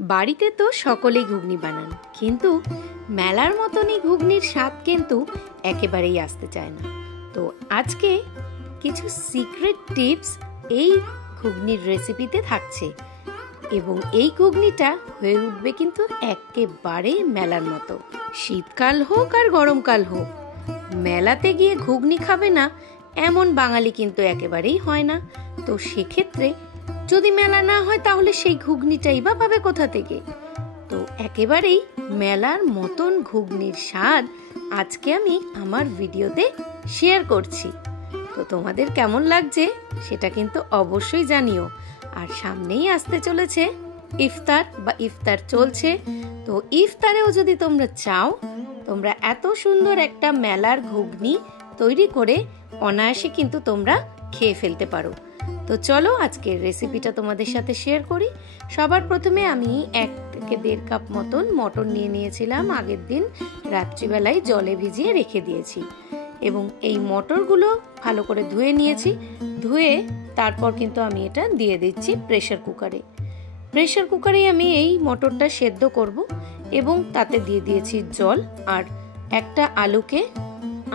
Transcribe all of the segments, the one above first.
বাড়িতে তো সকলেই ঘুগনি বানান, কিন্তু মেলার মতনই ঘুগনির স্বাদ কিন্তু একেবারেই আসতে চায় না। তো আজকে কিছু সিক্রেট টিপস এই ঘুগনির রেসিপিতে থাকছে, এবং এই ঘুগনিটা হয়ে উঠবে কিন্তু একেবারে মেলার মতো। শীতকাল হোক আর গরমকাল হোক, মেলাতে গিয়ে ঘুগনি খাবে না এমন বাঙালি কিন্তু একেবারেই হয় না। তো সেক্ষেত্রে যদি মেলা না হয় তাহলে সেই ঘুগনিটাই বা পাবে কোথা থেকে? তো একেবারেই মেলার মতন ঘুগনির স্বাদ আজকে আমি আমার ভিডিওতে শেয়ার করছি। তো তোমাদের কেমন লাগছে সেটা কিন্তু অবশ্যই জানিও। আর সামনেই আসতে চলেছে ইফতার, বা ইফতার চলছে। তো ইফতারেও যদি তোমরা চাও, তোমরা এত সুন্দর একটা মেলার ঘুগনি তৈরি করে অনায়াসে কিন্তু তোমরা খেয়ে ফেলতে পারো। তো চলো আজকের রেসিপিটা তোমাদের সাথে শেয়ার করি। সবার প্রথমে আমি 1 থেকে 1.5 কাপ মতন মটর নিয়ে নিয়েছিলাম। আগের দিন রাত্রিবেলায় জলে ভিজিয়ে রেখে দিয়েছি, এবং এই মটরগুলো ভালো করে ধুয়ে নিয়েছি। ধুয়ে তারপর কিন্তু আমি এটা দিয়ে দিচ্ছি প্রেসার কুকারে। প্রেসার কুকারে আমি এই মটরটা সেদ্ধ করব, এবং তাতে দিয়ে দিয়েছি জল। আর একটা আলুকে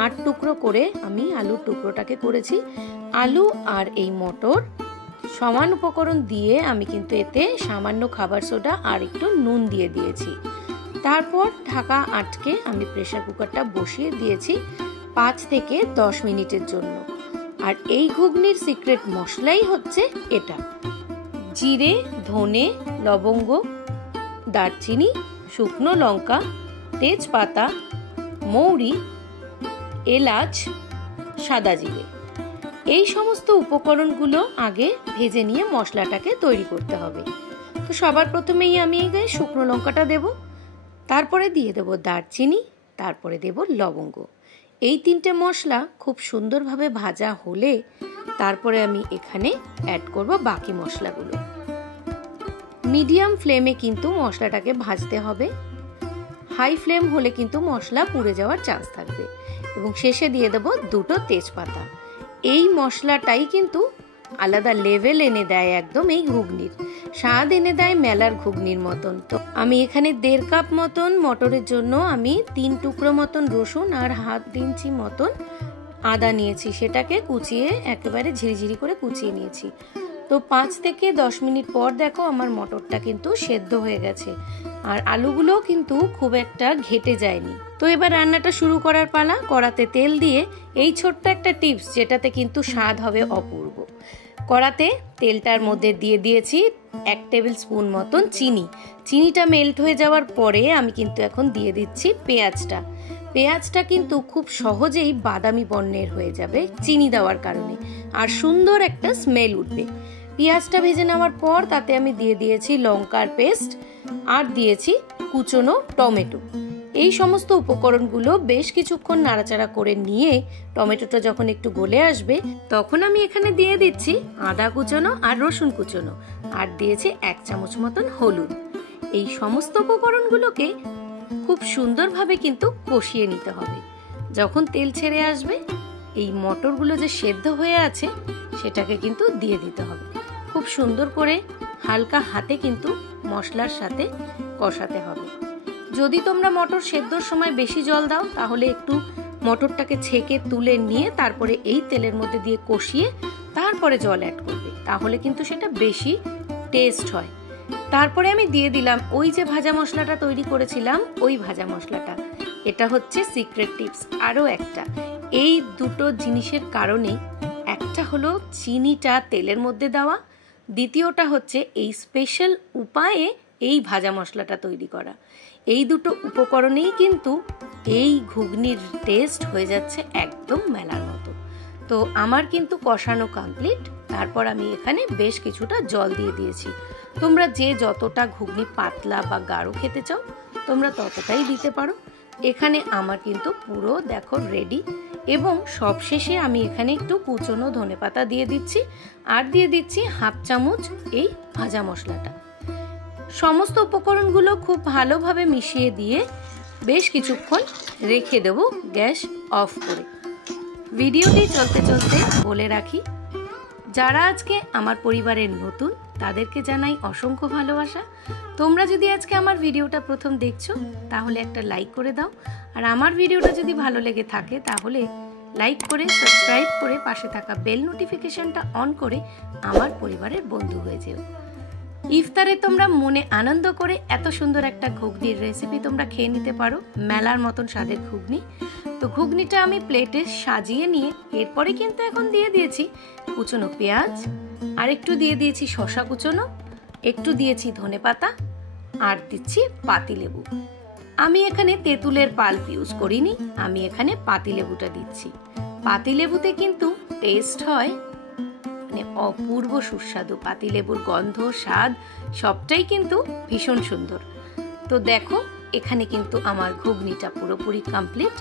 8 টুকরো করে আমি আলুর টুকরোটাকে করেছি। আলু আর এই মটর সমান উপকরণ দিয়ে আমি কিন্তু এতে সামান্য খাবার সোডা আর একটু নুন দিয়ে দিয়েছি। তারপর ঢাকা আটকে আমি প্রেসার কুকারটা বসিয়ে দিয়েছি 5 থেকে 10 মিনিটের জন্য। আর এই ঘুগনির সিক্রেট মশলাই হচ্ছে এটা: জিরে, ধনে, লবঙ্গ, দারচিনি, শুকনো লঙ্কা, তেজপাতা, মৌরি, এলাচ, সাদা জিরে। এই সমস্ত উপকরণগুলো আগে ভেজে নিয়ে মশলাটাকে তৈরি করতে হবে। তো সবার প্রথমেই আমি শুকনো লঙ্কাটা দেব, তারপরে দিয়ে দেব দারচিনি, তারপরে দেব লবঙ্গ। এই 3টে মশলা খুব সুন্দরভাবে ভাজা হলে তারপরে আমি এখানে অ্যাড করব বাকি মশলাগুলো। মিডিয়াম ফ্লেমে কিন্তু মশলাটাকে ভাজতে হবে। হাই ফ্লেম হলে কিন্তু মশলা পুড়ে যাওয়ার চান্স থাকবে। এবং শেষে দিয়ে দেব 2টো তেজপাতা। এই মশলাটাই কিন্তু আলাদা লেভেল এনে দেয়, একদম এই ঘুগনির স্বাদ এনে দেয় মেলার ঘুগনির মতন। তো আমি এখানে 1.5 কাপ মতন মটরের জন্য আমি 3 টুকরো মতন রসুন আর 1/2 ইঞ্চি মতন আদা নিয়েছি। সেটাকে কুচিয়ে একেবারে ঝিরিঝিরি করে কুচিয়ে নিয়েছি। তো 5 থেকে 10 মিনিট পর দেখো আমার মটরটা কিন্তু সেদ্ধ হয়ে গেছে, আর আলুগুলো কিন্তু খুব একটা ঘেটে যায়নি। তো এবার রান্নাটা শুরু করার পালা। কড়াতে তেল দিয়ে, এই ছোট্ট একটা টিপস যেটাতে কিন্তু স্বাদ হবে অপূর্ব। কড়াতে তেলটার মধ্যে দিয়ে দিয়েছি 1 টেবিল স্পুন মতন চিনি। চিনিটা মেল্ট হয়ে যাওয়ার পরে আমি কিন্তু এখন দিয়ে দিচ্ছি পেঁয়াজটা। পেঁয়াজটা কিন্তু খুব সহজেই বাদামি বর্ণের হয়ে যাবে চিনি দেওয়ার কারণে, আর সুন্দর একটা স্মেল উঠবে। পেঁয়াজটা ভেজে নেওয়ার পর তাতে আমি দিয়ে দিয়েছি লঙ্কার পেস্ট, আর দিয়েছি কুচনো টমেটো। এই সমস্ত উপকরণগুলো বেশ কিছুক্ষণ নাড়াচাড়া করে নিয়ে টমেটোটা যখন একটু গলে আসবে, তখন আমি এখানে দিয়ে দিচ্ছি আদা কুচনো আর রসুন কুচনো, আর দিয়েছি 1 চামচ মতন হলুদ। এই সমস্ত উপকরণগুলোকে খুব সুন্দরভাবে কিন্তু কষিয়ে নিতে হবে। যখন তেল ছেড়ে আসবে, এই মটরগুলো যে সেদ্ধ হয়ে আছে সেটাকে কিন্তু দিয়ে দিতে হবে। খুব সুন্দর করে হালকা হাতে কিন্তু মশলার সাথে কষাতে হবে। যদি তোমরা মটর সেদ্ধর সময় বেশি জল দাও, তাহলে একটু মটরটাকে ছেঁকে তুলে নিয়ে তারপরে এই তেলের মধ্যে দিয়ে কষিয়ে তারপরে জল অ্যাড করবে, তাহলে কিন্তু সেটা বেশি টেস্ট হয়। তারপরে আমি দিয়ে দিলাম ওই যে ভাজা মশলাটা তৈরি করেছিলাম, ওই ভাজা মশলাটা। এটা হচ্ছে সিক্রেট টিপস আরও একটা। এই 2টো জিনিসের কারণে, একটা হলো চিনিটা তেলের মধ্যে দেওয়া, দ্বিতীয়টা হচ্ছে এই স্পেশাল উপায়ে এই ভাজা মশলাটা তৈরি করা। এই 2টো উপকরণেই কিন্তু এই ঘুগনির টেস্ট হয়ে যাচ্ছে একদম মেলার মতো। তো আমার কিন্তু কষানো কমপ্লিট। তারপর আমি এখানে বেশ কিছুটা জল দিয়ে দিয়েছি। তোমরা যে যতটা ঘুগনি পাতলা বা গাঢ় খেতে চাও তোমরা ততটাই দিতে পারো। এখানে আমার কিন্তু পুরো দেখো রেডি। এবং সবশেষে আমি এখানে একটু কুচনো ধনেপাতা দিয়ে দিচ্ছি, আর দিয়ে দিচ্ছি 1/2 চামচ এই ভাজা মশলাটা। সমস্ত উপকরণগুলো খুব ভালোভাবে মিশিয়ে দিয়ে বেশ কিছুক্ষণ রেখে দেব গ্যাস অফ করে। ভিডিওটি চলতে চলতে বলে রাখি, যারা আজকে আমার পরিবারের নতুন তাদেরকে জানাই অসংখ্য ভালোবাসা। তোমরা যদি আজকে আমার ভিডিওটা প্রথম দেখছো তাহলে একটা লাইক করে দাও, আর আমার ভিডিওটা যদি ভালো লেগে থাকে তাহলে লাইক করে সাবস্ক্রাইব করে পাশে থাকা বেল নোটিফিকেশনটা অন করে আমার পরিবারের বন্ধু হয়ে যেও। ইফতারে তোমরা মনে আনন্দ করে এত সুন্দর একটা ঘুগনির রেসিপি তোমরা খেয়ে নিতে পারো, মেলার মতন স্বাদের ঘুগনি। তো ঘুগনিটা আমি প্লেটে সাজিয়ে নিয়ে এরপরে কিন্তু এখন দিয়ে দিয়েছি কুচনো পেঁয়াজ, আর একটু দিয়ে দিয়েছি শসা কুচনো, একটু দিয়েছি ধনেপাতা, আর দিচ্ছি পাতিলেবু। আমি এখানে তেঁতুলের পাল্প ইউজ করিনি, আমি এখানে পাতিলেবুটা দিচ্ছি। পাতিলেবুতে কিন্তু টেস্ট হয় মানে অপূর্ব সুস্বাদু, পাতিলেবুর গন্ধ স্বাদ সবটাই কিন্তু ভীষণ সুন্দর। তো দেখো এখানে কিন্তু আমার ঘুগনিটা পুরোপুরি কমপ্লিট।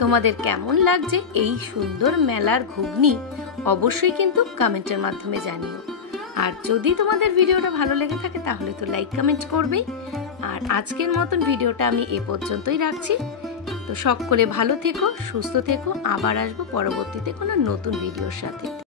তোমাদের কেমন লাগছে এই সুন্দর মেলার ঘুগনি অবশ্যই কিন্তু কমেন্টের মাধ্যমে জানিও। আর যদি তোমাদের ভিডিওটা ভালো লেগে থাকে তাহলে তো লাইক কমেন্ট করবেই। আর আজকের মতন ভিডিওটা আমি এ পর্যন্তই রাখছি। তো সকলে ভালো থেকো, সুস্থ থেকো, আবার আসবো পরবর্তীতে কোনো নতুন ভিডিওর সাথে।